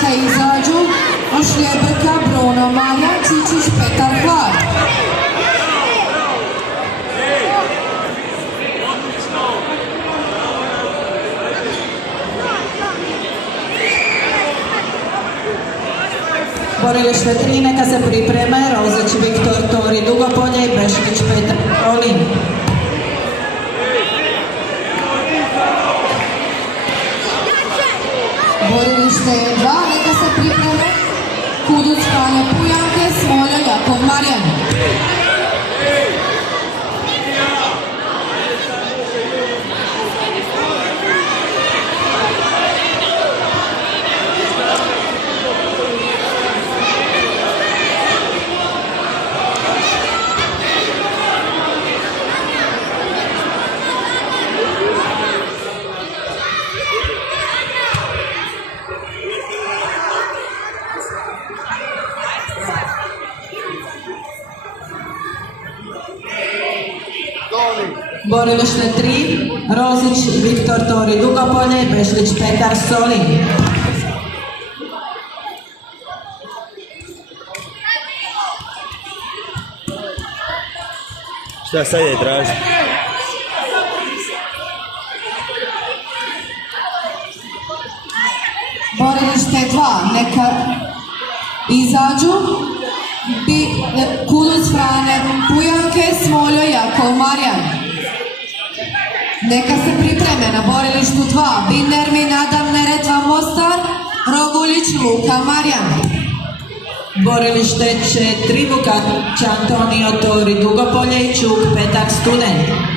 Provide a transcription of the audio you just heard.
neka izađu Ošljebeka, Bruno Marjan, Čičić, Petar Hvar. Borilište 3, neka se pripreme Rozić Viktor Tori Dugopolje i Bešlić Petar Olin. Borilište 2, neka se pripreme Kuduc Franjo Pujanke, Smolja Jakov Marjan. Borilište 3, Rozić Viktor Tori Dugopolje i Bešlić Petar Solin. Šta sad je traži? Borilište 2, neka izađu Kuduc Frane Pujanke, Smoljo Jakov Marjan. Neka se pripreme na borilištu 2, Binermin Adam Neretva Mostar, Roguljić Luka Marjan. Borilište 4, Vukač Antonio Tori Dugopolje i Čuk Petar Student.